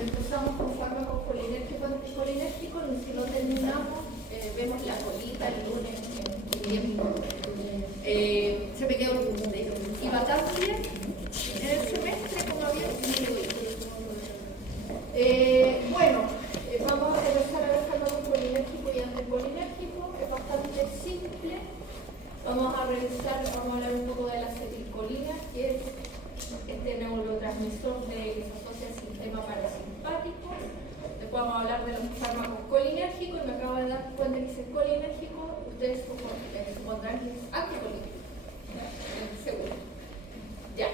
empezamos con fármacos colinérgicos, anticolinérgicos, y si no terminamos, vemos la colita el lunes en tiempo. Se me quedó el gusto. Iba tan bien en el semestre como había sido. Bueno, vamos a empezar a ver fármacos colinérgicos y anticolinérgicos. Es bastante simple. Vamos a revisar, vamos a hablar un poco de la acetilcolina, que es este neurotransmisor que se asocia al sistema parasimpático. Después vamos a hablar de los fármacos colinérgicos, y me acabo de dar cuenta que es colinérgico, ustedes supondrán que es anticolínérgico. Seguro. Ya.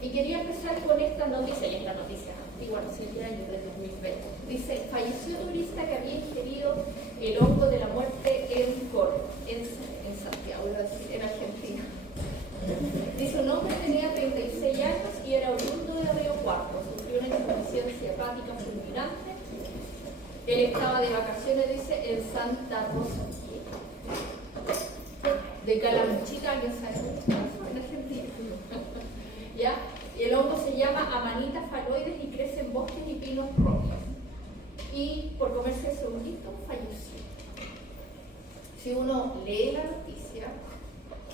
Y quería empezar con esta noticia, y esta noticia antigua, no sé qué año, del 2020. Dice, falleció turista que había ingerido el hongo de la muerte en Córdoba, en Santiago, en Argentina. Dice, un hombre tenía 36 años y era oriundo de Río Cuarto. Sufrió una insuficiencia hepática fulminante. Él estaba de vacaciones, dice, en Santa Rosa de Calamuchita, que sabe en Argentina. ¿Ya? Y el hongo se llama Amanita phalloides y crece en bosques y pinos rojos. Y por comerse ese honguito falleció. Si uno lee la noticia,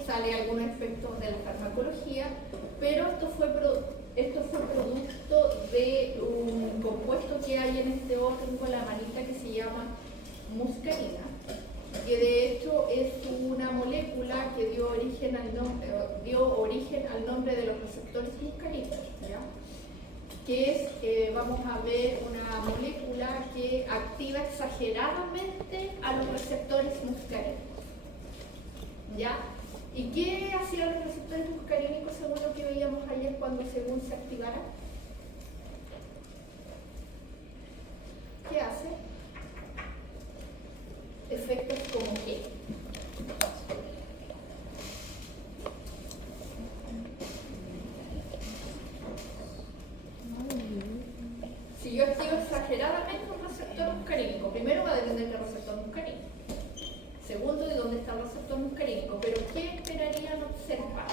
sale algunos aspectos de la farmacología, pero esto fue producto de un compuesto que hay en este hongo, la amanita, que se llama muscarina, que de hecho es una molécula que dio origen al nombre de los receptores muscarinos, ¿ya? Que es, vamos a ver, una molécula que activa exageradamente a los receptores muscarínicos, ¿ya? ¿Y qué hacían los receptores muscarínicos según lo que veíamos ayer cuando según se activara? ¿Qué hace? Efectos como qué. Si yo activo exageradamente un receptor muscarínico, primero va a depender del receptor muscarínico. Segundo, de dónde está el receptor muscarínico. Pero ¿qué esperarían observar?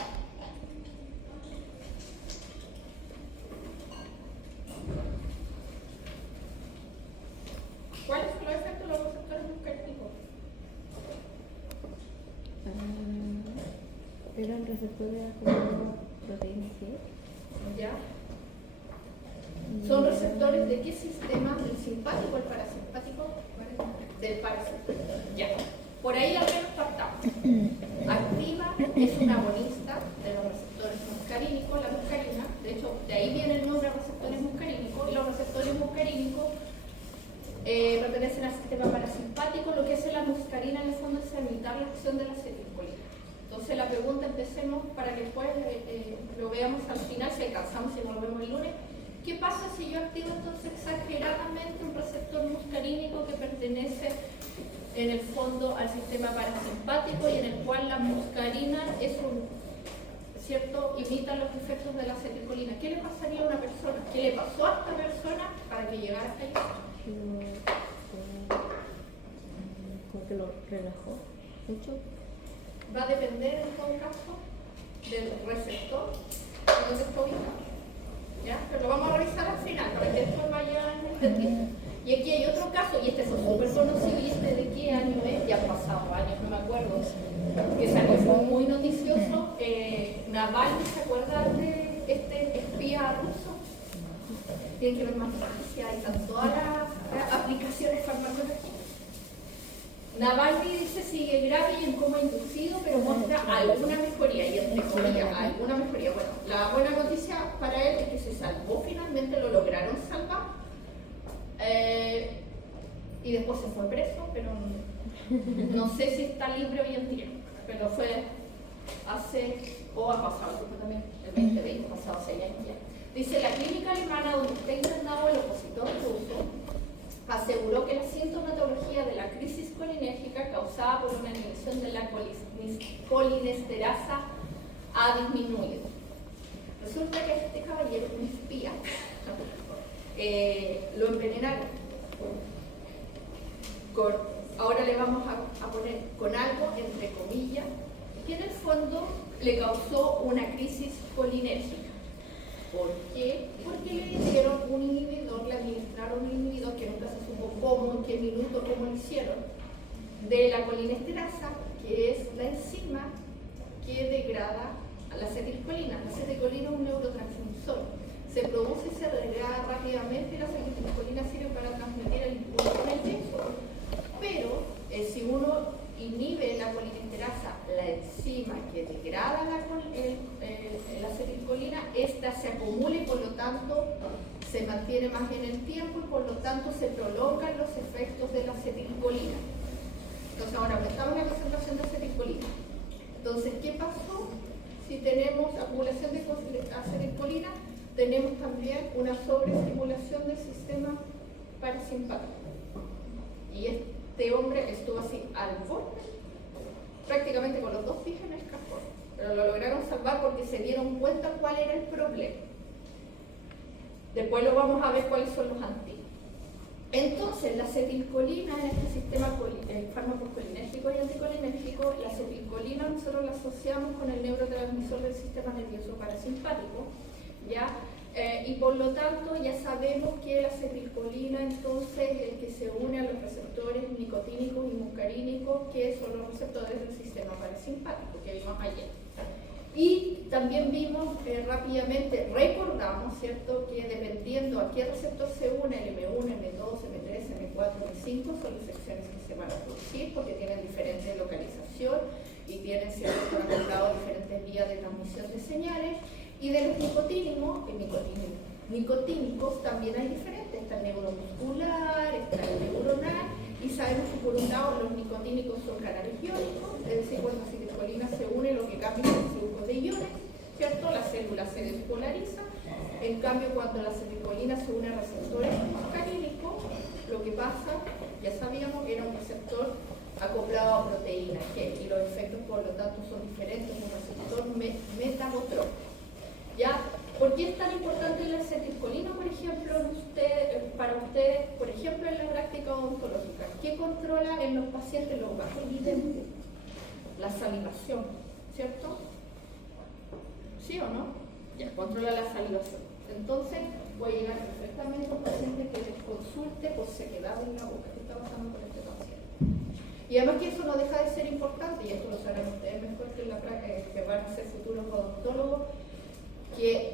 ¿Cuáles son los efectos de los receptores muscarínicos? Eran receptores como proteína C. ¿Ya? ¿Son receptores de qué sistema? ¿Del simpático o el parasimpático? Del parasimpático. Ya. Por ahí al menos partamos. Activa es un agonista de los receptores muscarínicos, la muscarina. De hecho, de ahí viene el nombre de receptores muscarínicos. Y los receptores muscarínicos pertenecen al sistema parasimpático. Lo que hace la muscarina en el fondo es evitar la acción de la acetilcolina. Entonces la pregunta, empecemos para que después lo veamos al final, si alcanzamos y volvemos el lunes. ¿Qué pasa si yo activo entonces exageradamente un receptor muscarínico que pertenece en el fondo al sistema parasimpático y en el cual la muscarina es ¿cierto? Imita los efectos de la acetilcolina? ¿Qué le pasaría a una persona? ¿Qué le pasó a esta persona para que llegara hasta ahí? Como que lo relajó mucho. Va a depender en todo caso del receptor donde está ubicado. ¿Ya? Pero lo vamos a revisar al final para que después vayan entendiendo. Y aquí hay otro caso, y este es súper conocido, y este de qué año es, ya han pasado años, no me acuerdo, que salió, fue muy noticioso. Navalny, ¿se acuerdan de este espía ruso? Tiene que ver más Francia y están todas las aplicaciones farmacológicas. Navalny dice sigue grave y en coma inducido, pero muestra alguna mejoría, y entre comillas, alguna mejoría. Bueno, la buena noticia para él es que se salvó finalmente, lo lograron salvar. Y después se fue preso, pero no sé si está libre hoy en día, pero fue ha pasado, fue también el 2020, pasado 6 años ya. Dice, la clínica alemana donde está internado el opositor ruso aseguró que la sintomatología de la crisis colinérgica causada por una inhibición de la colinesterasa ha disminuido. Resulta que este caballero, un espía, lo envenenaron. Ahora le vamos a poner con algo, entre comillas, que en el fondo le causó una crisis colinérgica. ¿Por qué? Porque le dieron hicieron, de la colinesterasa, que es la enzima que degrada a la acetilcolina. La acetilcolina es un neurotransmisor. Se produce y se degrada rápidamente y la acetilcolina sirve para transmitir el impulso en el peso. Pero si uno inhibe la colinesterasa, la enzima que degrada la acetilcolina, esta se acumula y por lo tanto se mantiene más en el tiempo y por lo tanto se prolongan los efectos de la acetilcolina. Entonces ahora aumentamos la concentración de acetilcolina. Entonces, ¿qué pasó? Si tenemos acumulación de acetilcolina, tenemos también una sobreestimulación del sistema parasimpático. Y este hombre estuvo así al borde, prácticamente con los 2 pies en el cajón, pero lo lograron salvar porque se dieron cuenta cuál era el problema. Después lo vamos a ver cuáles son los antídotos. Entonces, la acetilcolina en este sistema farmacocolinérgico y anticolinérgico, la acetilcolina nosotros la asociamos con el neurotransmisor del sistema nervioso parasimpático, ¿ya? Y por lo tanto ya sabemos que la acetilcolina entonces es el que se une a los receptores nicotínicos y muscarínicos, que son los receptores del sistema parasimpático que vimos ayer. Y también vimos rápidamente, recordamos, ¿cierto?, que dependiendo a qué receptor se une, el M1, M2, M3, M4, M5, son las secciones que se van a producir porque tienen diferente localización y tienen, ¿cierto?, diferentes vías de transmisión de señales. Y de los nicotínicos también hay diferentes, está el neuromuscular, está el neuronal, y sabemos que por un lado los nicotínicos son canales iónicos, es decir, cuando la acetilcolina se une lo que cambia es el flujo de iones, ¿cierto? La célula se despolariza. En cambio, cuando la acetilcolina se une a receptores muscarínicos, lo que pasa, ya sabíamos, era un receptor acoplado a proteínas, y los efectos por lo tanto son diferentes, un receptor metabotrópico. ¿Ya? ¿Por qué es tan importante la acetilcolina, por ejemplo, para ustedes, por ejemplo, en la práctica odontológica? ¿Qué controla en los pacientes los gases y dientes? La salivación, ¿cierto? ¿Sí o no? Ya, controla la salivación. Entonces, voy a llegar perfectamente a un paciente que les consulte por sequedad en la boca. ¿Qué está pasando con este paciente? Y además que eso no deja de ser importante, y esto lo saben ustedes mejor que van a ser futuros odontólogos, que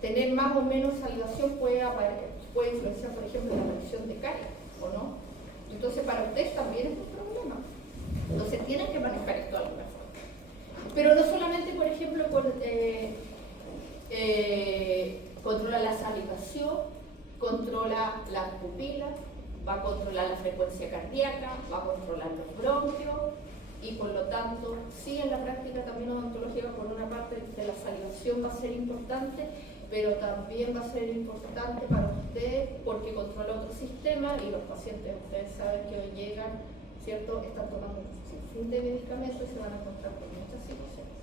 tener más o menos salivación puede influenciar, por ejemplo, la aparición de caries, ¿o no? Entonces, para ustedes también es un problema. Entonces, tienen que manejar esto de alguna forma. Pero no solamente, por ejemplo, controla la salivación, controla las pupilas, va a controlar la frecuencia cardíaca, va a controlar los bronquios, y por lo tanto, sí, en la práctica también odontológica, por una parte de la salivación va a ser importante, pero también va a ser importante para ustedes porque controla otro sistema y los pacientes, ustedes saben que hoy llegan, ¿cierto?, están tomando un sinfín de medicamentos y se van a encontrar con muchas situaciones.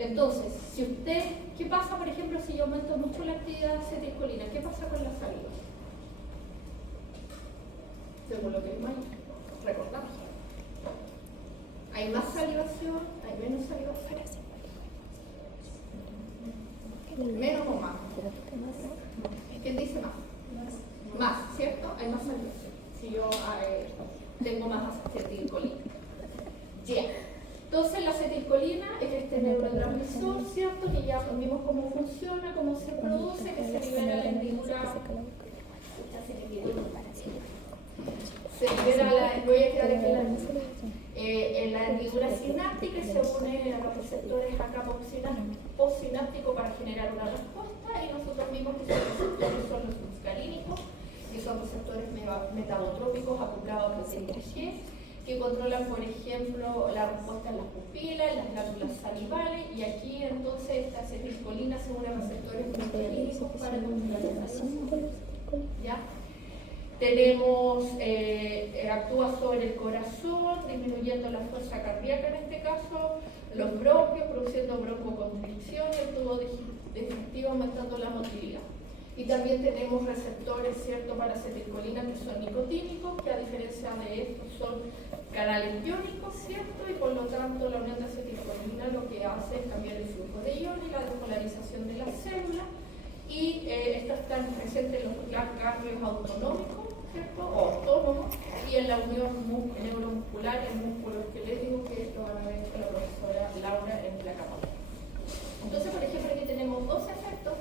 Entonces, si ¿qué pasa, por ejemplo, si yo aumento mucho la actividad de acetilcolina? ¿Qué pasa con la saliva? Según lo que vimos ahí, recordamos. ¿Hay más salivación? ¿Hay menos salivación? ¿Menos o más? ¿Quién dice más? Más, ¿cierto? Hay más salivación. Si yo tengo más acetilcolina. Ya. Entonces la acetilcolina es este neurotransmisor, ¿cierto? Que ya vimos cómo funciona, cómo se produce, que se libera la hendidura. Se libera voy a quedar aquí en la hendidura sináptica y se une a los receptores acá postsinápticos para generar una respuesta, y nosotros vimos que esos receptores son los muscarínicos, que son receptores metabotrópicos acoplados a proteína G, que controlan, por ejemplo, la respuesta en las pupilas, en las glándulas salivales, y aquí entonces esta acetilcolina se une a receptores muscarínicos para controlar la salivación. ¿Ya? Tenemos, actúa sobre el corazón, disminuyendo la fuerza cardíaca en este caso, los bronquios, produciendo broncoconstricción, y el tubo digestivo aumentando la motilidad. Y también tenemos receptores, ¿cierto?, para acetilcolina que son nicotínicos, que a diferencia de estos son canales iónicos, ¿cierto? Y por lo tanto la unión de acetilcolina lo que hace es cambiar el flujo de iones y la despolarización de las células. Y estas están presentes en los ganglios autonómicos, ¿cierto? O autónomo, y en la unión neuromuscular, el músculo esquelético, que lo van a ver con la profesora Laura en la cámara. Entonces, por ejemplo, aquí tenemos dos efectos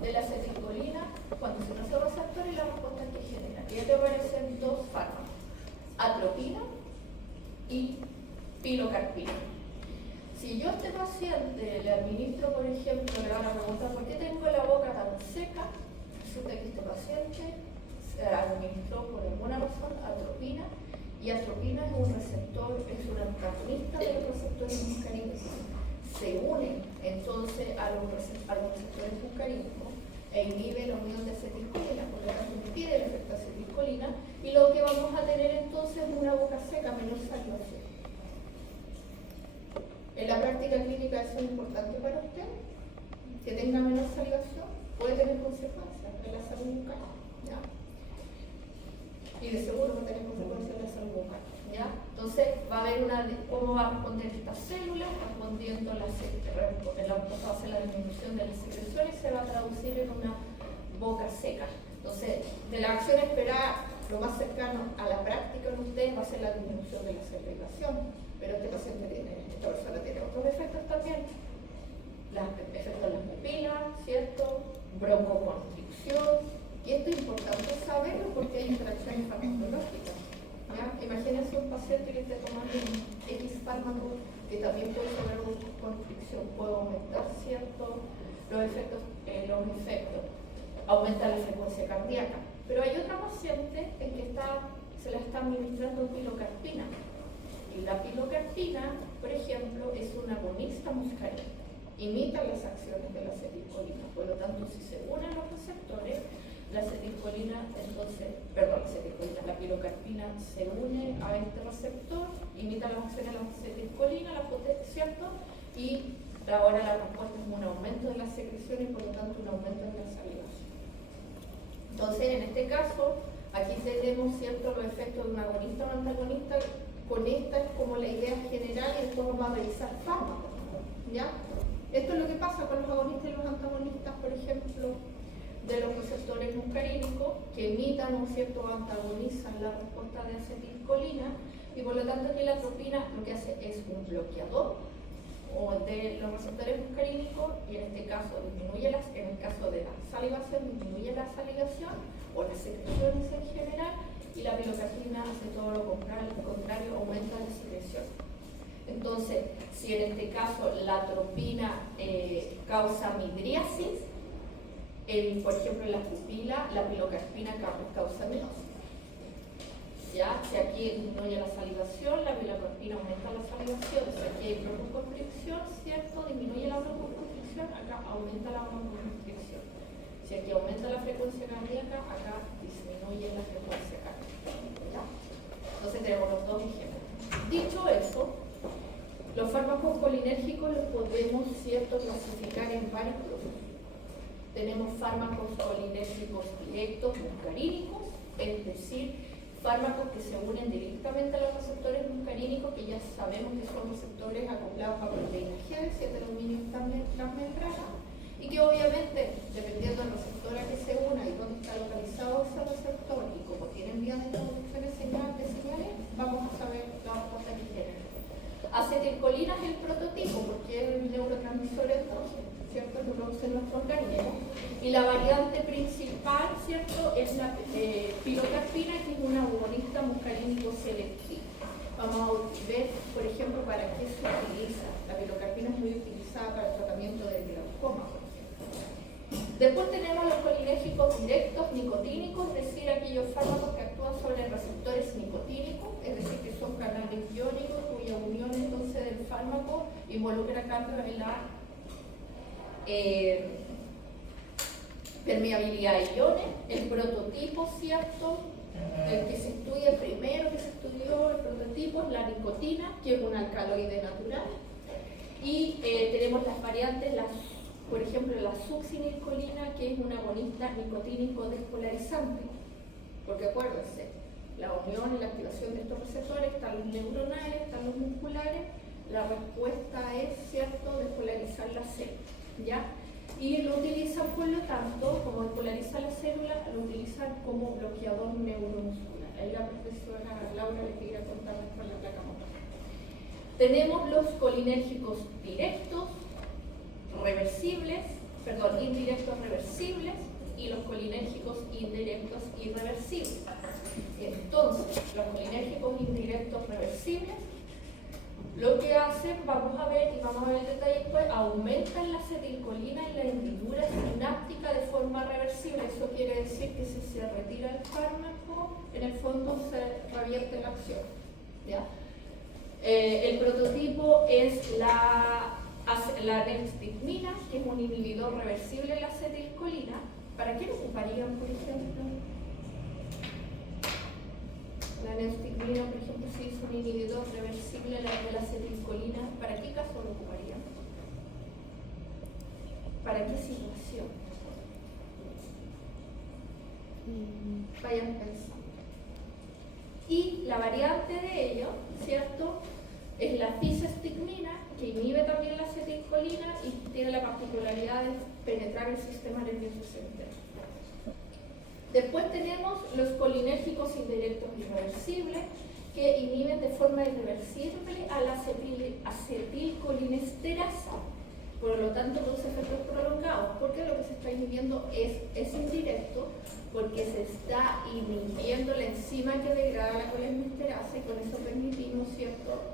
de la acetilcolina cuando se conoce el receptor y la respuesta que genera. Y aquí aparecen dos fármacos, atropina y pilocarpina. Si yo a este paciente le administro, por ejemplo, le van a preguntar ¿por qué tengo la boca tan seca? Resulta que este paciente se administró por alguna razón atropina, y atropina es un receptor, es un antagonista de los receptores muscarínicos. Se une entonces a los receptores muscarínicos e inhibe la unión de acetilcolina, por lo tanto impide el efecto acetilcolina, y lo que vamos a tener entonces es una boca seca, menor salivación. En la práctica clínica eso es importante para usted, que tenga menor salivación, puede tener consecuencias en la salud bucal, ¿ya? Y de seguro va a tener consecuencias en la salud bucal, ¿ya? Entonces va a haber cómo va a responder esta célula, respondiendo la disminución de las secreciones, se va a traducir en una boca seca. Entonces, de la acción esperada, lo más cercano a la práctica en ustedes va a ser la disminución de la salivación, pero esta persona tiene otros efectos también, efectos en las pupilas, ¿cierto? Broncoconstricción, y esto es importante saberlo porque hay interacciones farmacológicas. ¿Ya? Imagínense un paciente que esté tomando un X fármaco que también puede haber broncoconstricción, puede aumentar, ¿cierto? Los efectos, aumenta la frecuencia cardíaca. Pero hay otra paciente en que se la está administrando pilocarpina. Y la pilocarpina, por ejemplo, es una agonista muscarínica. Imita las acciones de la acetilcolina. Por lo tanto, si se unen los receptores, la pilocarpina se une a este receptor, imita las acciones de la acetilcolina, ¿cierto? Y ahora la respuesta es un aumento de las secreciones y por lo tanto un aumento de la salivación. Entonces, en este caso, aquí tenemos, ¿cierto?, los efectos de un agonista o un antagonista. Con esta es como la idea general y después vamos a revisar fármacos, ¿ya? Esto es lo que pasa con los agonistas y los antagonistas, por ejemplo, de los receptores muscarínicos, que imitan, ¿no es cierto?, o antagonizan la respuesta de acetilcolina, y por lo tanto aquí la atropina lo que hace es un bloqueador de los receptores muscarínicos, y en este caso en el caso de la salivación, disminuye la salivación o las secreciones en general, y la pilocarpina hace todo lo contrario, aumenta la secreción. Entonces, si en este caso la atropina causa midriasis, por ejemplo en la pupila, la pilocarpina causa miosis. ¿Ya? Si aquí disminuye la salivación, la pilocarpina aumenta la salivación. Si aquí hay broncoconstricción, ¿cierto?, disminuye la broncoconstricción, acá aumenta la broncoconstricción. Si aquí aumenta la frecuencia cardíaca, acá disminuye la frecuencia cardíaca. ¿Ya? Entonces tenemos los dos ejemplos. Dicho eso, los fármacos colinérgicos los podemos, ¿cierto?, clasificar en varios grupos. Tenemos fármacos colinérgicos directos muscarínicos, es decir, fármacos que se unen directamente a los receptores muscarínicos, que ya sabemos que son receptores acoplados a proteína G de 7-aluminio transmembrana, y que obviamente, dependiendo del receptor a que se una y dónde está localizado ese receptor, y como tienen vías de transducción de señales, vamos a saber la respuesta que tienen. Acetilcolina es el prototipo porque es el neurotransmisor endógeno, ¿cierto?, que produce nuestro organismo. Y la variante principal, ¿cierto?, es la pilocarpina, que es un agonista muscarínico selectivo. Vamos a ver, por ejemplo, para qué se utiliza. La pilocarpina es muy utilizada para el tratamiento del glaucoma, por ejemplo. Después tenemos los colinérgicos directos nicotínicos, es decir, aquellos fármacos que actúan sobre receptores nicotínicos, es decir, que son canales iónicos cuya unión entonces del fármaco involucra cambios en la permeabilidad a iones. El prototipo, ¿cierto?, el que se estudia primero, que se estudió el prototipo, es la nicotina, que es un alcaloide natural. Y tenemos las variantes, por ejemplo, la succinilcolina, que es un agonista nicotínico despolarizante. Porque acuérdense, la unión y la activación de estos receptores, están los neuronales, están los musculares. La respuesta es, ¿cierto?, despolarizar la célula, ¿ya? Y lo utilizan, por lo tanto, como despolariza la célula, lo utilizan utilizan como bloqueador neuromuscular. Ahí la profesora Laura les irá a contar con la placa motora. Tenemos los colinérgicos directos, indirectos reversibles, y los colinérgicos indirectos irreversibles. Entonces, los colinérgicos indirectos reversibles, lo que hacen, vamos a ver el detalle después, aumentan la acetilcolina y la hendidura sináptica de forma reversible. Eso quiere decir que si se retira el fármaco, en el fondo se revierte la acción, ¿ya? El prototipo es la nextigmina, que es un inhibidor reversible de la acetilcolina. ¿Para qué lo ocuparían, por ejemplo? La nextigmina, por ejemplo, si es un inhibidor reversible de la acetilcolina, ¿para qué caso lo ocuparían? ¿Para qué situación? Vayan pensando. Y la variante de ello, ¿cierto?, es la fisestigmina, que inhibe también la acetilcolina y tiene la particularidad de penetrar el sistema nervioso central. Después tenemos los colinérgicos indirectos irreversibles, que inhiben de forma irreversible a la acetilcolinesterasa, por lo tanto produce efectos prolongados, porque lo que se está inhibiendo es indirecto, porque se está inhibiendo la enzima que degrada la colinesterasa, y con eso permitimos, ¿cierto?,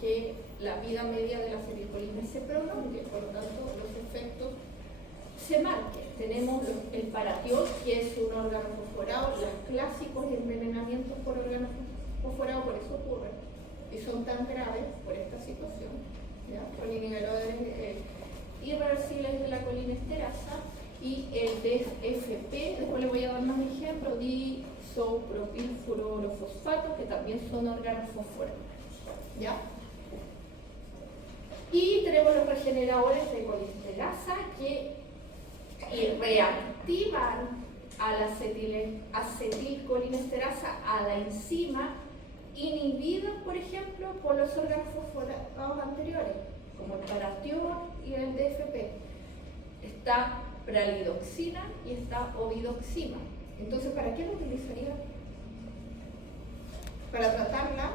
que la vida media de la acetilcolina se prolongue, por lo tanto los efectos se marquen. Tenemos el paratiol, que es un órgano fosforado, los clásicos envenenamientos por órganos fosforados, por eso ocurren, y son tan graves por esta situación, ¿ya? Con inhibidores irreversibles de la colinesterasa. Y el DFP, después les voy a dar más ejemplos, disopropilfurorofosfato, que también son órganos fosforados, ¿ya? Y tenemos los regeneradores de colinesterasa, que reactivan a la acetilcolinesterasa, a la enzima, inhibidos, por ejemplo, por los órganos fosforados anteriores, como el paratiol y el DFP. Está pralidoxina y está ovidoxina. Entonces, ¿para qué lo utilizaría? Para tratar la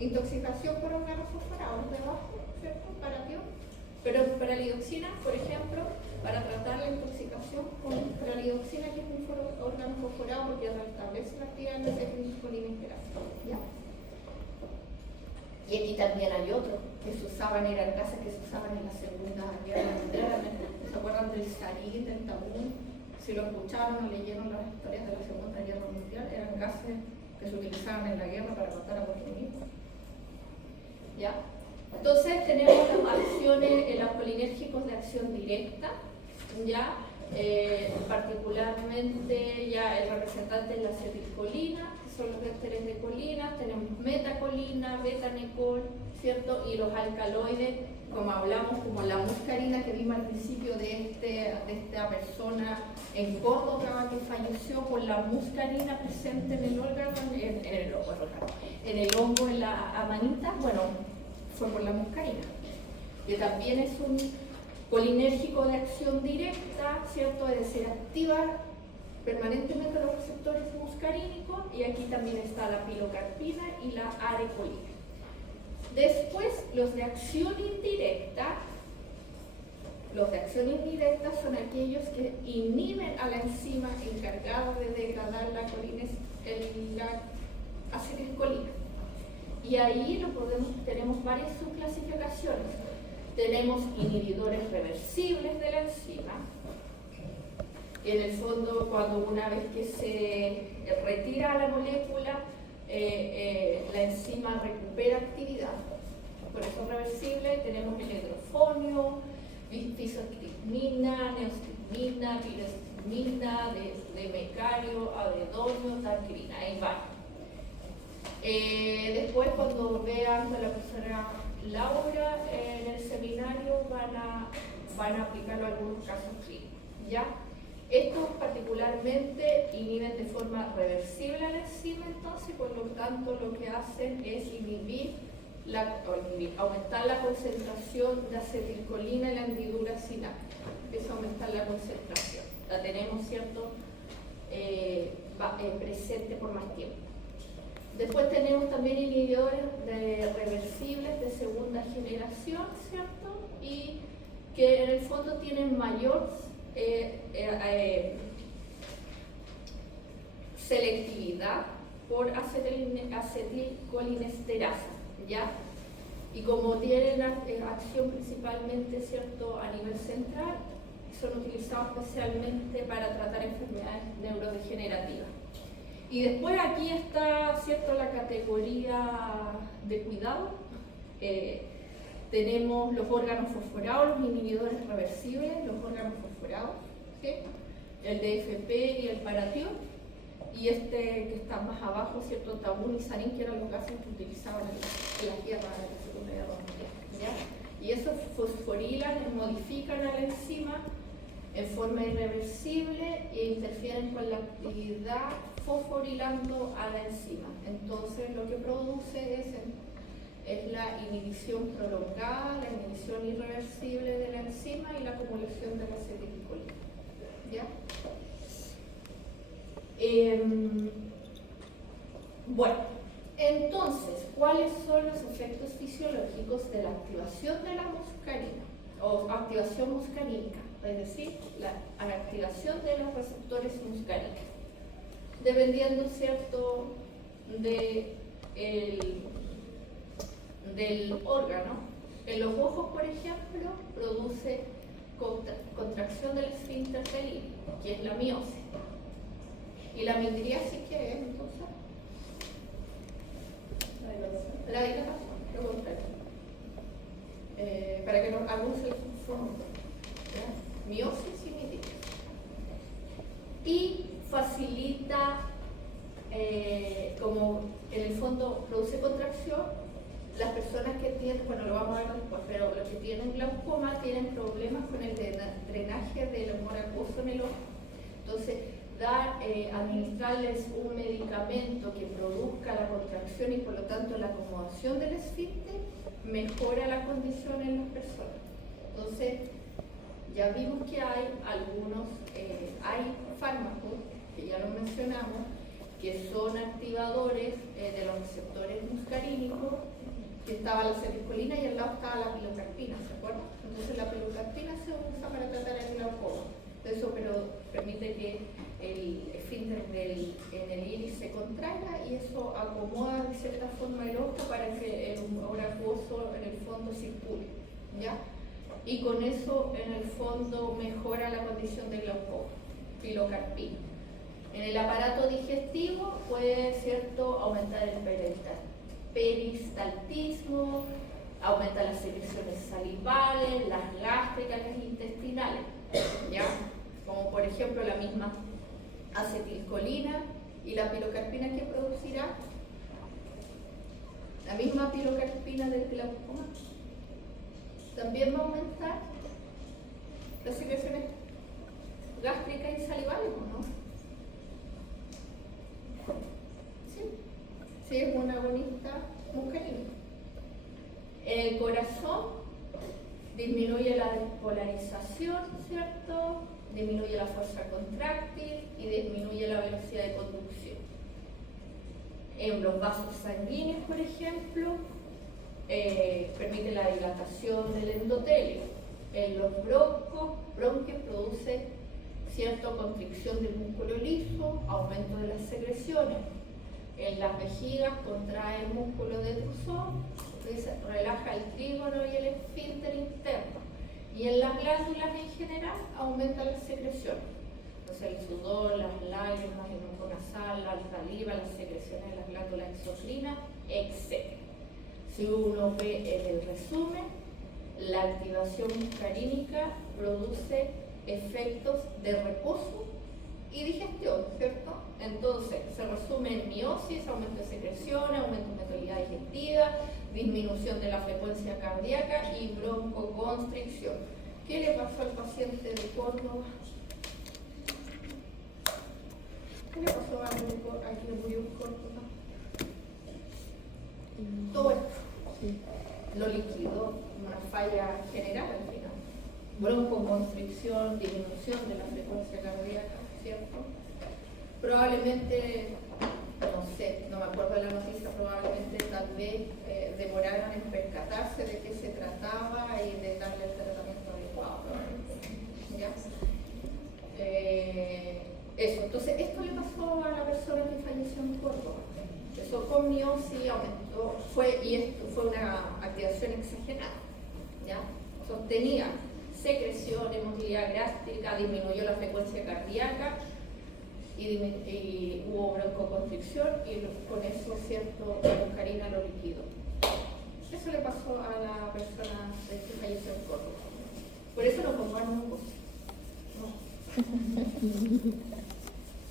intoxicación por órganos fosforados debajo, ¿cierto? Paratiol. Pero pralidoxina, por ejemplo, para tratar la intoxicación con pralidoxina, que es un órgano fosforado, porque restablece la actividad de la acetilcolinesterasa, ¿ya? Y aquí también hay otros que se usaban, eran gases que se usaban en la Segunda Guerra Mundial. ¿Se acuerdan del sarín, del tabú? Si lo escucharon o leyeron las historias de la Segunda Guerra Mundial, eran gases que se utilizaban en la guerra para matar a los enemigos, ¿ya? Entonces tenemos las acciones, los colinérgicos de acción directa, ¿ya? Particularmente ya el representante es la acetilcolina, que son los ésteres de colina. Tenemos metacolina, betanecol, ¿cierto? Y los alcaloides, como hablamos, como la muscarina que vimos al principio de esta persona en Córdoba que falleció por la muscarina presente en el órgano, en el hongo, en la amanita. Bueno, fue por la muscarina, que también es un colinérgico de acción directa, ¿cierto? Es decir, activa permanentemente los receptores muscarínicos, y aquí también está la pilocarpina y la arecolina. Después, los de acción indirecta son aquellos que inhiben a la enzima encargada de degradar la acetilcolina. Y ahí tenemos varias subclasificaciones. Tenemos inhibidores reversibles de la enzima. En el fondo, cuando una vez que se retira la molécula, la enzima recupera actividad. Por eso reversible. Tenemos el hidrofonio, fisostigmina, neostigmina, pirestigmina, de mecario, abedonio, tarquirina. Ahí va. Después, cuando vean con la profesora Laura en el seminario, van a aplicarlo a algunos casos clínicos, ¿ya? Estos particularmente inhiben de forma reversible a la enzima, entonces, por lo tanto, lo que hacen es aumentar la concentración de acetilcolina en la hendidura sináptica. Empieza a aumentar la concentración. La tenemos, ¿cierto?, presente por más tiempo. Después tenemos también inhibidores reversibles de segunda generación, ¿cierto? Y que en el fondo tienen mayor selectividad por acetilcolinesterasa, ¿ya? Y como tienen acción principalmente, ¿cierto?, a nivel central, son utilizados especialmente para tratar enfermedades neurodegenerativas. Y después aquí está, ¿cierto?, la categoría de cuidado. Tenemos los órganos fosforados, los inhibidores reversibles, los órganos fosforados, ¿sí?, el DFP y el paratión. Y que está más abajo, ¿cierto?, tabún y sarín, que eran los gases que utilizaban en la guerra de la Segunda Guerra Mundial, ¿ya? Y esos fosforilan, modifican a la enzima en forma irreversible e interfieren con la actividad fosforilando a la enzima. Entonces lo que produce es la inhibición prolongada, la inhibición irreversible de la enzima y la acumulación de la acetilcolina, ¿ya? Bueno, entonces, ¿cuáles son los efectos fisiológicos de la activación de la muscarina o activación muscarínica? Es decir, la activación de los receptores muscarínicos. Dependiendo, ¿cierto?, del órgano. En los ojos, por ejemplo, produce contracción del esfínter felino, que es la miosis. ¿Y la midriasis qué es, entonces? La dilatación, lo contrario. Para que no algunos se les confunda. Miosis y midriasis. Y facilita, como en el fondo produce contracción, las personas que tienen, bueno, lo vamos a ver después, pero los que tienen glaucoma tienen problemas con el drenaje del humor acuoso en el ojo. Entonces, administrarles un medicamento que produzca la contracción y por lo tanto la acomodación del esfínter mejora la condición en las personas. Entonces, ya vimos que hay algunos, hay fármacos, que ya lo mencionamos, que son activadores de los receptores muscarínicos, que estaba la acetilcolina y al lado estaba la pilocarpina, ¿se acuerdan? Entonces la pilocarpina se usa para tratar el glaucoma. Eso permite que el esfínter en el iris se contraiga y eso acomoda de cierta forma el ojo para que el humor acuoso en el fondo circule, ¿ya? Y con eso en el fondo mejora la condición del glaucoma, pilocarpina. En el aparato digestivo puede, ¿cierto?, aumentar el peristaltismo, aumenta las secreciones salivales, las gástricas, las intestinales, ¿ya? Como por ejemplo la misma acetilcolina y la pilocarpina que producirá, la misma pilocarpina del glaucoma, también va a aumentar las secreciones gástricas y salivales, ¿o no? Sí, es un agonista muscarínico. El corazón disminuye la despolarización, ¿cierto? Disminuye la fuerza contráctil y disminuye la velocidad de conducción. En los vasos sanguíneos, por ejemplo, permite la dilatación del endotelio. En los bronquios produce cierta constricción del músculo liso, aumento de las secreciones. En las vejigas contrae el músculo detrusor, relaja el trígono y el esfínter interno. Y en las glándulas en general aumenta las secreciones. Entonces el sudor, las lágrimas, el moco nasal, la saliva, las secreciones de las glándulas exocrinas, etc. Si uno ve en el resumen, la activación muscarínica produce efectos de reposo y digestión, ¿cierto? Entonces, se resume en miosis, aumento de secreciones, aumento de motilidad digestiva, disminución de la frecuencia cardíaca y broncoconstricción. ¿Qué le pasó al paciente de Córdoba? ¿Qué le pasó a alguien que murió en Córdoba? Todo esto. Sí. Lo liquidó, una falla general al final. Broncoconstricción, disminución de la frecuencia cardíaca, ¿cierto? probablemente, no sé, no me acuerdo de la noticia, probablemente tal vez demoraron en percatarse de qué se trataba y de darle el tratamiento adecuado, probablemente. ¿Ya? Eso, entonces esto le pasó a la persona que falleció en Córdoba. Empezó con miosis, aumentó, y esto fue una activación exagerada, ¿ya? Sostenía secreción, hemotilidad gástrica, disminuyó la frecuencia cardíaca y hubo broncoconstricción y con eso, cierto, la muscarina lo liquidó. Eso le pasó a la persona que falleció en Córdoba. Por eso no coman hongos.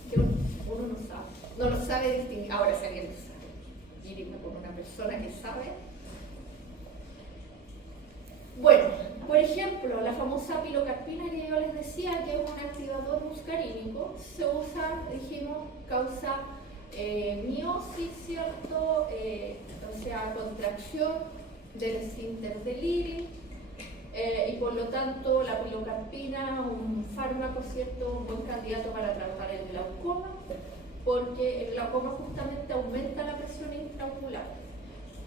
Que uno no sabe, no lo sabe distinguir. Ahora si alguien lo sabe, irme con una persona que sabe. Bueno, por ejemplo, la famosa pilocarpina que yo les decía, que es un activador muscarínico, se usa, dijimos, causa miosis, ¿cierto? O sea, contracción del esfínter del iris. Y por lo tanto la pilocarpina, un fármaco, ¿cierto?, un buen candidato para tratar el glaucoma, porque el glaucoma justamente aumenta la presión intraocular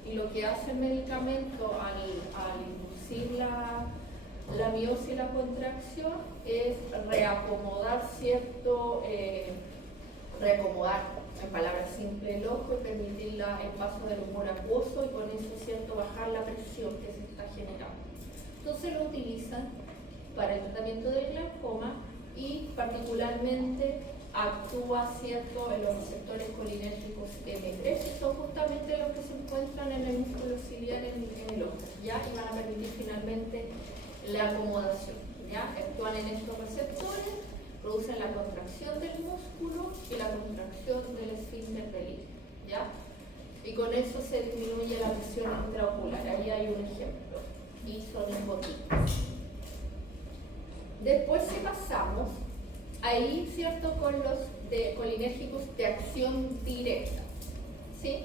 y lo que hace el medicamento al inducir la miosis y la contracción es reacomodar, ¿cierto?, reacomodar en palabras simples el ojo y permitir el paso del humor acuoso y con eso, ¿cierto?, bajar la presión que se está generando. Entonces lo utilizan para el tratamiento del glaucoma y particularmente actúa, ¿cierto?, en los receptores colinérgicos M3, que son justamente los que se encuentran en el músculo ciliar en el ojo, ¿ya? Y van a permitir finalmente la acomodación, ¿ya? Actúan en estos receptores, producen la contracción del músculo y la contracción del esfínter del iris, ¿ya? Y con eso se disminuye la presión intraocular. Ahí hay un ejemplo. Y son gotitas. Después si pasamos, ahí, ¿cierto?, con los colinérgicos de acción directa, ¿sí?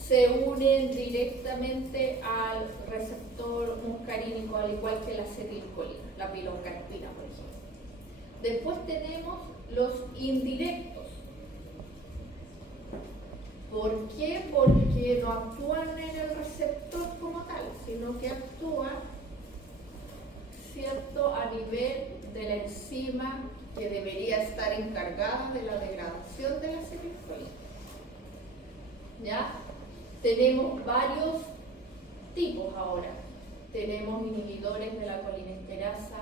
Se unen directamente al receptor muscarínico, al igual que la acetilcolina, la pilocarpina, por ejemplo. Después tenemos los indirectos. ¿Por qué? Porque no actúan en el receptor como tal, sino que actúan, ¿cierto?, a nivel de la enzima que debería estar encargada de la degradación de la acetilcolina. ¿Ya? Tenemos varios tipos ahora. Tenemos inhibidores de la colinesterasa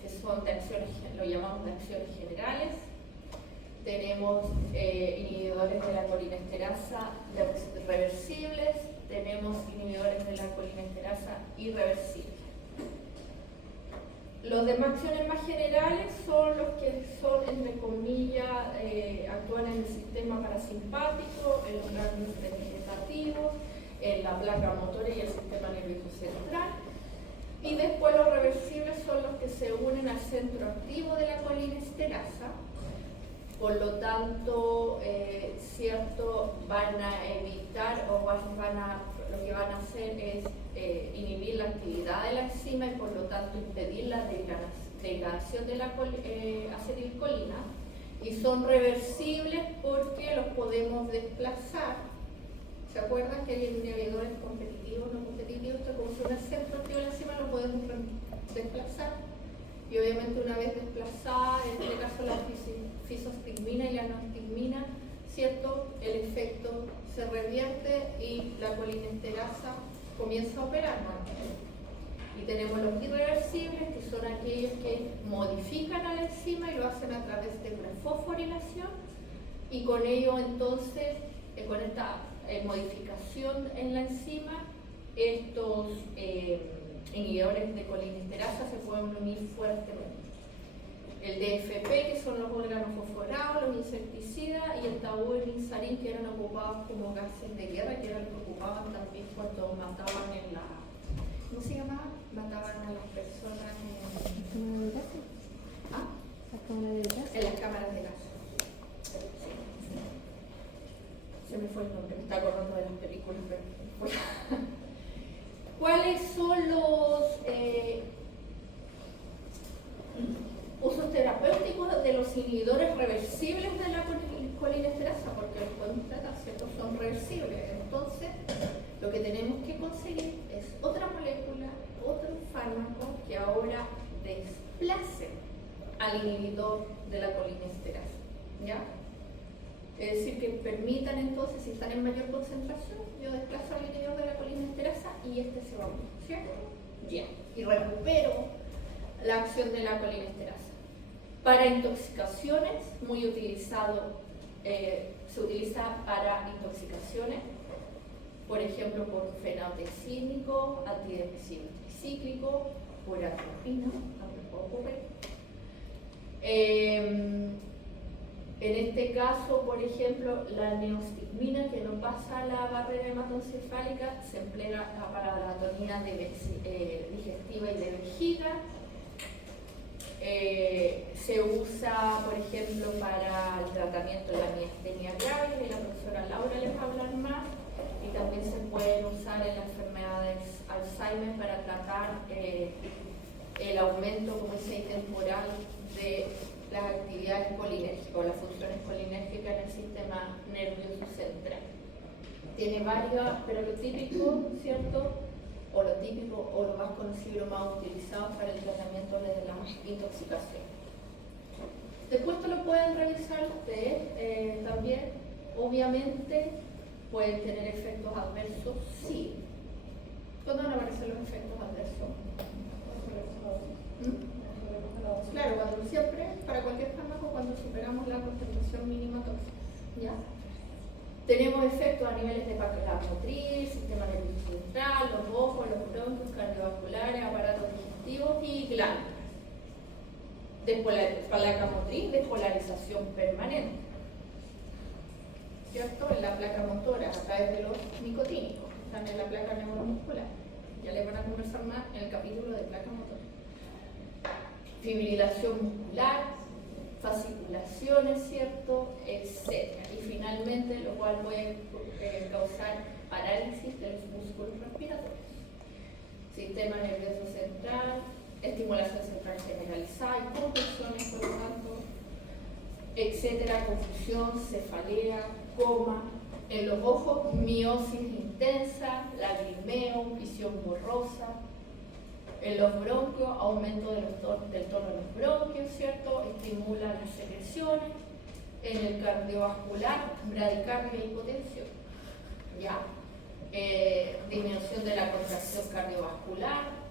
que son de acciones, lo llamamos de acciones generales. Tenemos inhibidores de la colinesterasa reversibles, tenemos inhibidores de la colinesterasa irreversibles. Los de acciones más generales son los que son, entre comillas, actúan en el sistema parasimpático, en los ganglios vegetativos, en la placa motora y el sistema nervioso central. Y después los reversibles son los que se unen al centro activo de la colinesterasa. Por lo tanto, ¿cierto?, van a evitar o lo que van a hacer es inhibir la actividad de la enzima y por lo tanto impedir la degradación de la acetilcolina, y son reversibles porque los podemos desplazar. ¿Se acuerdan que hay inhibidores competitivos, no competitivos? Como son el centro activo de la enzima, lo podemos desplazar. Y obviamente una vez desplazada, en este caso la fisostigmina y la anostigmina, ¿cierto?, el efecto se revierte y la colinesterasa comienza a operar nuevamente. Y tenemos los irreversibles, que son aquellos que modifican a la enzima y lo hacen a través de una fosforilación, y con ello entonces, con esta modificación en la enzima, estos inhibidores de colinesterasa se pueden unir fuertemente. El DFP, que son los órganos fosforados, los insecticidas, y el tabú y el insarín, que eran ocupados como gases de guerra, que eran los que ocupaban también cuando mataban en la... ¿Cómo se llamaba? Mataban a las personas en... ¿Ah? En las cámaras de gas. Sí. Se me fue el nombre, me está acordando de las películas, pero... ¿Cuáles son los usos terapéuticos de los inhibidores reversibles de la colinesterasa, porque los podemos tratar, ¿cierto? Son reversibles. Entonces, lo que tenemos que conseguir es otra molécula, otro fármaco que ahora desplace al inhibidor de la colinesterasa, ¿ya? Es decir, que permitan entonces, si están en mayor concentración, yo desplazo al inhibidor de la colinesterasa y este se va a unir, ¿cierto? Ya. Y recupero la acción de la colinesterasa. Para intoxicaciones, muy utilizado, se utiliza para intoxicaciones, por ejemplo, por fenotecínico, antidepresivo tricíclico, por atropina, también puede ocurrir. En este caso, por ejemplo, la neostigmina, que no pasa la barrera hematoencefálica, se emplea para la atonía digestiva y de vejiga. Se usa, por ejemplo, para el tratamiento de la miastenia gravis, y la profesora Laura les va a hablar más, y también se pueden usar en las enfermedades Alzheimer para tratar el aumento, como dice, temporal de las actividades colinérgicas o las funciones colinérgicas en el sistema nervioso central. Tiene varias, pero lo típico, ¿cierto? O lo típico, o lo más conocido, lo más utilizado para el tratamiento de la intoxicación. Después te lo pueden revisar ustedes también. Obviamente pueden tener efectos adversos, sí. ¿Cuándo van a aparecer los efectos adversos? Claro, cuando siempre, para cualquier fármaco, cuando superamos la concentración mínima tóxica, ¿ya? Tenemos efectos a niveles de la motriz, sistema nervioso central, los ojos, los bronquios, cardiovasculares, aparatos digestivos y glándulas. Placa motriz, despolarización permanente, ¿cierto? En la placa motora, a través de los nicotínicos, están en la placa neuromuscular. Ya les van a conversar más en el capítulo de placa motora. Fibrilación muscular, fasciculaciones, ¿cierto?, etc. Y finalmente, lo cual puede causar parálisis de los músculos respiratorios. Sistema nervioso central, estimulación central generalizada y convulsiones, por lo tanto, etcétera, confusión, cefalea, coma. En los ojos, miosis intensa, lagrimeo, visión borrosa. En los bronquios, aumento del tono de los bronquios, ¿cierto? Estimula las secreciones. En el cardiovascular, bradicardia y hipotensión, ¿ya? Disminución de la contracción cardiovascular.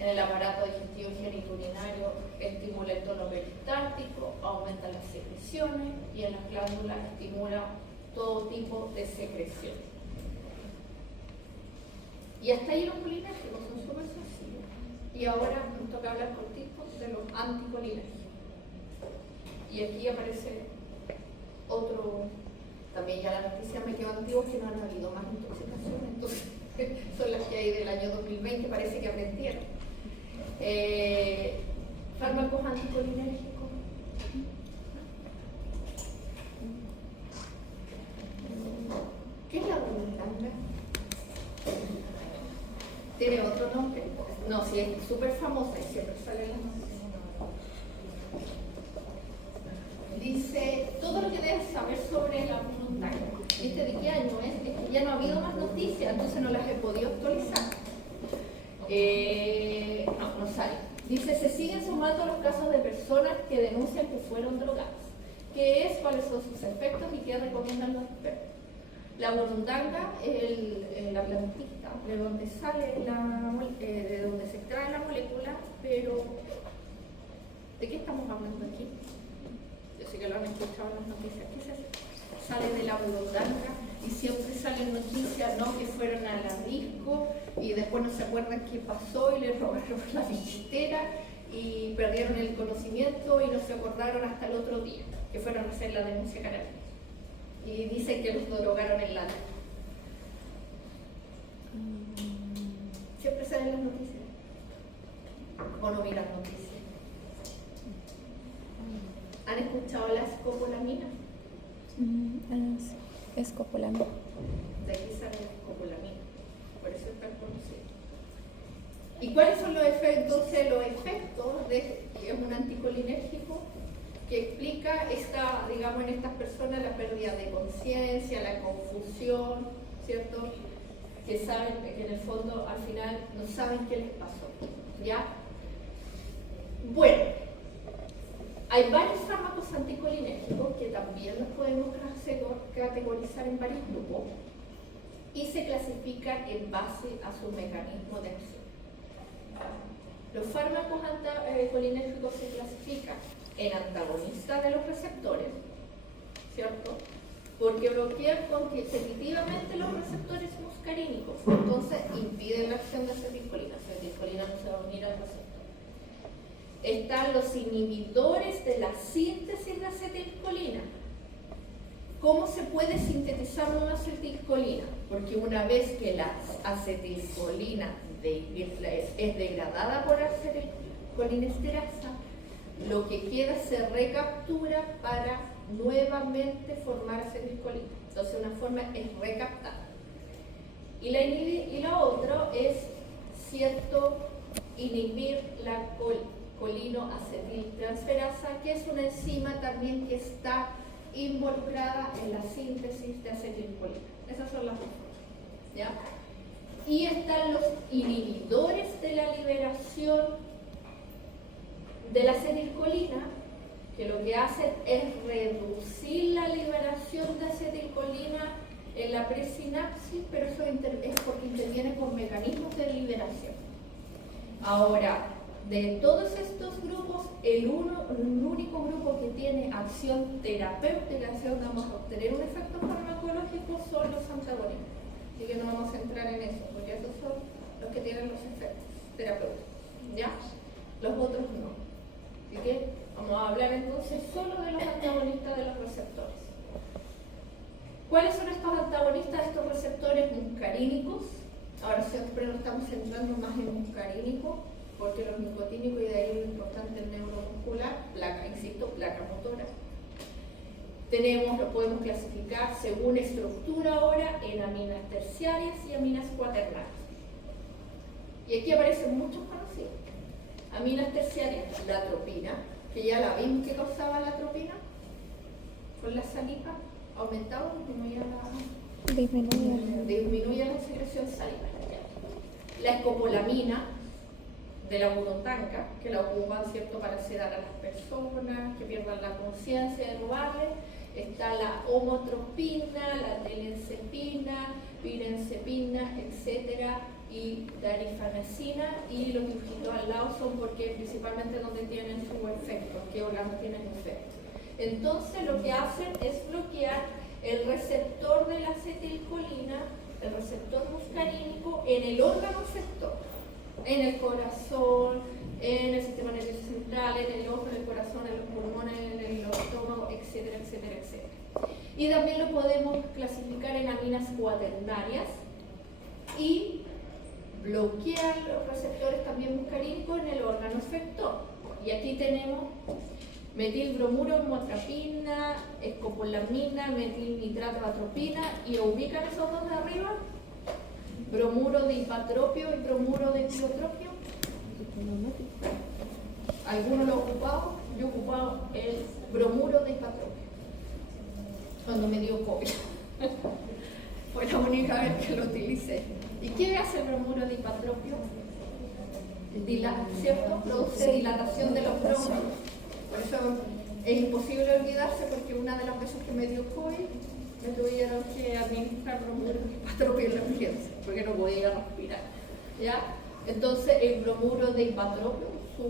En el aparato digestivo y genitourinario, estimula el tono peristáltico, aumenta las secreciones, y en las glándulas estimula todo tipo de secreciones. Y hasta ahí los colinérgicos son súper sencillos. Y ahora nos toca hablar cortito de los anticolinérgicos. Y aquí aparece otro, también ya la noticia me quedó antigua, que no han habido más intoxicaciones, entonces son las que hay del año 2020, parece que aprendieron. Fármacos anticolinérgicos. ¿Qué es la burundanga? Tiene otro nombre. No, sí, es súper famosa y siempre sale en las noticias. Dice, todo lo que debes saber sobre la burundanga. ¿Viste de qué año es? Es que ya no ha habido más noticias, entonces no las he podido actualizar. No sale. Dice, se siguen sumando los casos de personas que denuncian que fueron drogadas. ¿Qué es? ¿Cuáles son sus efectos y qué recomiendan los expertos? La burundanga es la plantita de donde sale de donde se extrae la molécula, pero ¿de qué estamos hablando aquí? Yo sé que lo han escuchado en las noticias. ¿Qué se hace? Sale de la burundanga y siempre salen noticias, ¿no?, que fueron a la disco y después no se acuerdan qué pasó y les robaron la billetera y perdieron el conocimiento y no se acordaron hasta el otro día que fueron a hacer la denuncia carabinera. Y dicen que los drogaron en la noche. Siempre salen las noticias. O no miran noticias. ¿Han escuchado la escopolamina? Escopolamina. De aquí sale la escopolamina. Por eso es tan conocido. ¿Y cuáles son los efectos? Los efectos de, es un anticolinérgico que explica digamos, en estas personas la pérdida de conciencia, la confusión, ¿cierto? Que saben que en el fondo al final no saben qué les pasó, ¿ya? Bueno, hay varios fármacos anticolinérgicos que también los podemos categorizar en varios grupos y se clasifican en base a su mecanismo de acción. Los fármacos anticolinérgicos se clasifican en antagonistas de los receptores, ¿cierto? Porque bloquean competitivamente los receptores muscarínicos, entonces impiden la acción de acetilcolina. La acetilcolina no se va a unir al receptor. Están los inhibidores de la síntesis de acetilcolina. ¿Cómo se puede sintetizar una acetilcolina? Porque una vez que la acetilcolina es degradada por acetilcolinesterasa, lo que queda se recaptura para nuevamente formar acetilcolina. Entonces una forma es recaptar. Y la otra es, cierto, inhibir la colinoacetiltransferasa, que es una enzima también que está involucrada en la síntesis de acetilcolina. Esas son las dos formas, ¿ya? Y están los inhibidores de la liberación de la acetilcolina, que lo que hacen es reducir la liberación de acetilcolina en la presinapsis, pero eso es porque interviene con mecanismos de liberación. Ahora, de todos estos grupos, el único grupo que tiene acción terapéutica, donde vamos a obtener un efecto farmacológico, son los antagonistas. Así que no vamos a entrar en eso, porque esos son los que tienen los efectos terapéuticos, ¿ya? Los otros no. Así que vamos a hablar entonces solo de los antagonistas de los receptores. ¿Cuáles son estos antagonistas de estos receptores muscarínicos? Ahora siempre nos estamos centrando más en muscarínicos, porque los nicotínicos, y de ahí lo importante el neuromuscular, placa, insisto, placa motora. Lo podemos clasificar según estructura ahora en aminas terciarias y aminas cuaternarias. Y aquí aparecen muchos conocidos. Aminas terciarias, la atropina, que ya la vimos que causaba la atropina, con la saliva, aumentaba o disminuía la secreción salival. La escopolamina, de la burotanca, que la ocupan, ¿cierto?, para sedar a las personas, que pierdan la conciencia de robarle. Está la homotropina, la telenzepina, pirenzepina, etcétera, y darifanesina, y los dibujitos al lado son porque principalmente donde tienen su efecto, qué órganos tienen efecto. Entonces lo que hacen es bloquear el receptor de la acetilcolina, el receptor muscarínico, en el órgano efector, en el corazón, en el sistema nervioso central, en el ojo, en el corazón, en los pulmones, en el estómago, etcétera, etcétera, etcétera. Y también lo podemos clasificar en aminas cuaternarias y bloquear los receptores también muscarínicos en el órgano efector. Y aquí tenemos metilbromuro, motrapina, escopolamina, metilnitrato, atropina, y ubican esos dos de arriba, bromuro de hipatropio y bromuro de tiotropio. Algunos lo he ocupado, yo he ocupado el bromuro de hipatropio cuando me dio COVID. Fue la única vez que lo utilicé. ¿Y qué hace el bromuro de hipatropio? ¿Cierto? Produce dilatación de los bronquios. Por eso es imposible olvidarse, porque una de las veces que me dio COVID me tuvieron que administrar bromuro de hipatropio en la urgencia, porque no podía respirar, ¿ya? Entonces el bromuro de hipatropio es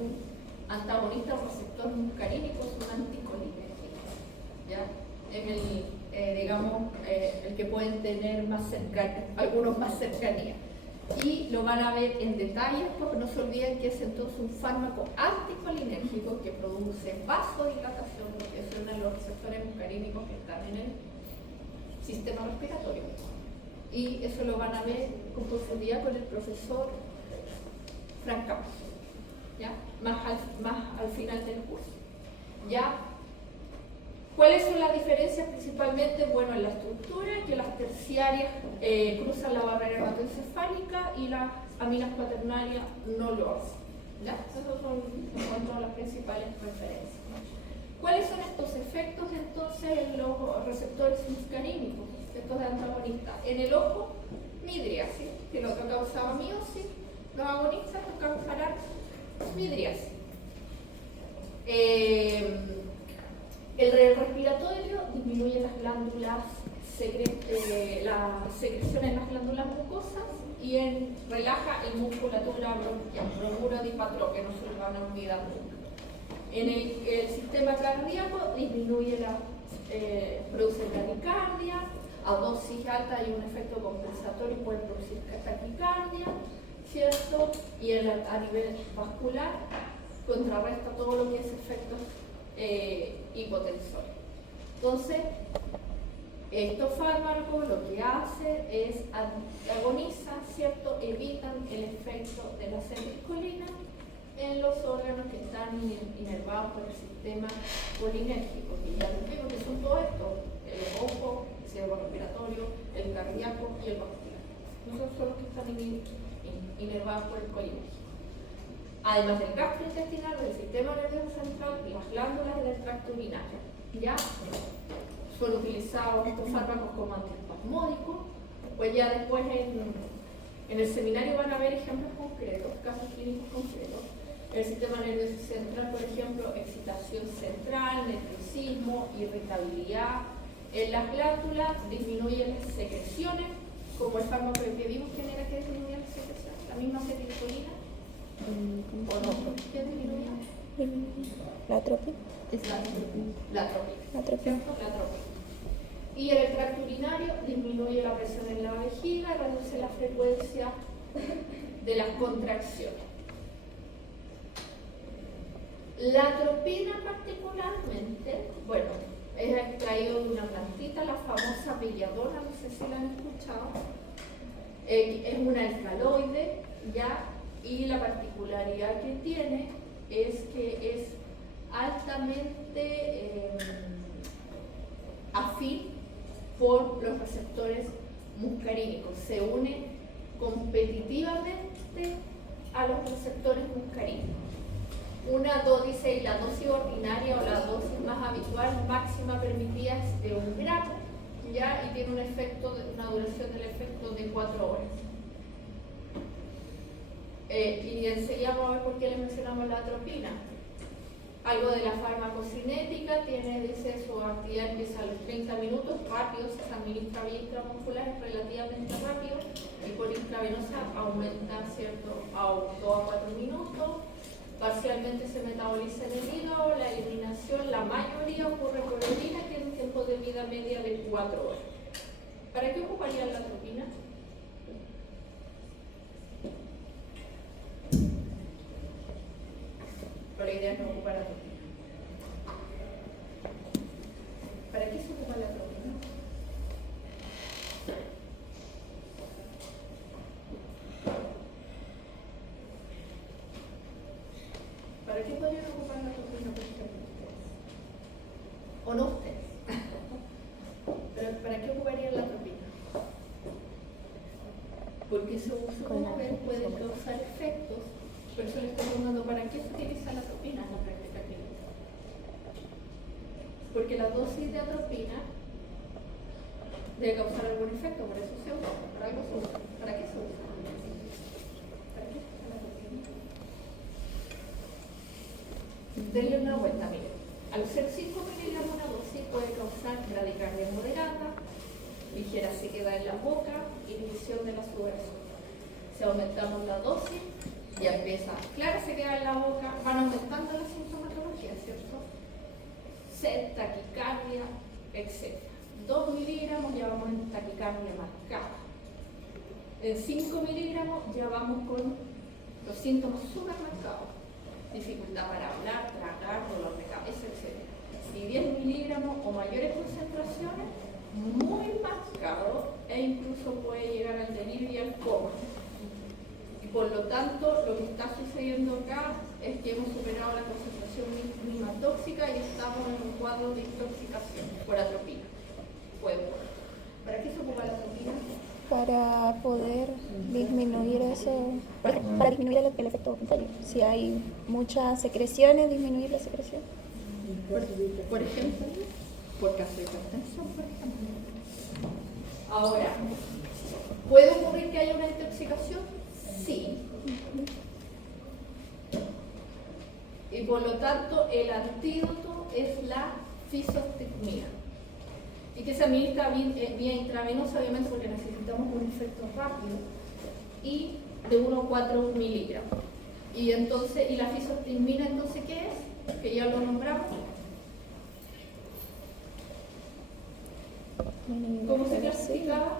un antagonista receptor muscarínico, es un anticolinérgico, ¿ya? Es el que pueden tener más cercanía, algunos más cercanía. Y lo van a ver en detalle, porque no se olviden que es entonces un fármaco anticolinérgico que produce vasodilatación, porque es uno de los receptores muscarínicos que están en el sistema respiratorio. Y eso lo van a ver con profundidad con el profesor Frank Campos, ¿ya? Más al final del curso, ¿ya? ¿Cuáles son las diferencias principalmente? Bueno, en la estructura, que las terciarias cruzan la barrera hematoencefálica y las aminas cuaternarias no lo hacen, ¿ya? Esas son las principales referencias. ¿Cuáles son estos efectos entonces en los receptores muscarínicos, estos antagonistas? En el ojo, midriasis, que el otro causaba miosis, los agonistas nos causarán midriasis. El respiratorio disminuye las glándulas, la secreción en las glándulas mucosas y relaja el musculatura bronquial, bromuro de hipatropia, no se lo van a olvidar nunca. En el sistema cardíaco disminuye produce bradicardia, a dosis alta hay un efecto compensatorio y puede producir taquicardia, ¿cierto? Y a nivel vascular contrarresta todo lo que es efectos hipotensores. Entonces, estos fármacos lo que hacen es agonizan, ¿cierto? Evitan el efecto de la acetilcolina en los órganos que están inervados por el sistema colinérgico, que ya les digo que son todos estos: el ojo, el cerebro respiratorio, el cardíaco y el vascular. Esos son los que están inervados por el colinérgico. Además del gastrointestinal, del sistema nervioso central y las glándulas del tracto urinario. ¿Ya? Son utilizados estos fármacos como antiespasmódicos, pues ya después en el seminario van a ver ejemplos concretos, casos clínicos concretos. El sistema nervioso central, por ejemplo, excitación central, nerviosismo, irritabilidad. En las glándulas disminuyen las secreciones, como el fármaco que vimos que era que disminuía las secreciones, la misma acetilcolina. ¿O no? ¿Qué disminuía? La atropina. La atropina. Y en el tracto urinario disminuye la presión en la vejiga, reduce la frecuencia de las contracciones. La atropina particularmente, bueno, es extraído de una plantita, la famosa belladona, no sé si la han escuchado. Es un alcaloide, ¿ya? Y la particularidad que tiene es que es altamente afín por los receptores muscarínicos. Se une competitivamente a los receptores muscarínicos. Dice, la dosis ordinaria o la dosis más habitual máxima permitida es de 1 gramo, ¿ya? Y tiene una duración del efecto de 4 horas. Y enseguida vamos a ver por qué le mencionamos la atropina. Algo de la farmacocinética, dice, su actividad empieza a los 30 minutos, rápido, se administra vía intramuscular, es relativamente rápido, y por intravenosa aumenta, ¿cierto?, a 2 a 4 minutos. Parcialmente se metaboliza en el hígado, la eliminación, la mayoría ocurre por orina, tiene un tiempo de vida media de 4 horas. ¿Para qué ocuparía la atropina? Pero la idea es no ocupar atropina. ¿Para qué se ocupa la atropina? ¿Para qué podrían ocupar la atropina, por ejemplo, ustedes? ¿O no ustedes? ¿Pero para qué ocuparían la atropina? Porque su uso, como ven, puede causar efectos. Por eso le estoy preguntando, ¿para qué se utiliza la atropina en la práctica clínica? Porque la dosis de atropina debe causar algún efecto, por eso se usa, por algo se usa. ¿Para qué se usa? ¿Para qué se usa la atropina? Denle una vuelta, miren. Al ser 5 miligramos una dosis puede causar bradicardia moderada, ligera sequedad en la boca, inhibición de la sudoración. Si aumentamos la dosis, ya empieza, claro, se queda en la boca, van aumentando la sintomatología, ¿cierto? Sed, taquicardia, etc. 2 miligramos ya vamos en taquicardia marcada. En 5 miligramos ya vamos con los síntomas súper marcados. Dificultad para hablar, tragar, dolor de cabeza, etc. Si 10 miligramos o mayores concentraciones, muy marcado e incluso puede llegar al delirio y al coma. Por lo tanto, lo que está sucediendo acá es que hemos superado la concentración mínima tóxica y estamos en un cuadro de intoxicación por atropina. ¿Para qué se ocupa la atropina? Para poder disminuir eso, para disminuir el efecto contrario. Si hay muchas secreciones, disminuir la secreción. Por ejemplo, por caso de hipertensión, por ejemplo. Ahora, ¿puede ocurrir que haya una intoxicación? Sí. Y por lo tanto, el antídoto es la fisostigmina. Y que se administra vía intravenosa, obviamente, porque necesitamos un efecto rápido. Y de 1 a 4 miligramos. Y entonces, ¿y la fisostigmina entonces qué es? Que ya lo nombramos. ¿Cómo se clasificaba?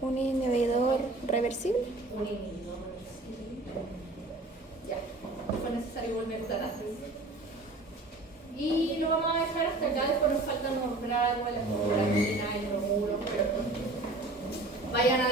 Un inhibidor reversible. Un inhibidor reversible. Ya, no fue necesario volver tan antes. Y lo vamos a dejar hasta acá, después nos falta nombrar igual la fibroquina y los muros, pero vayan a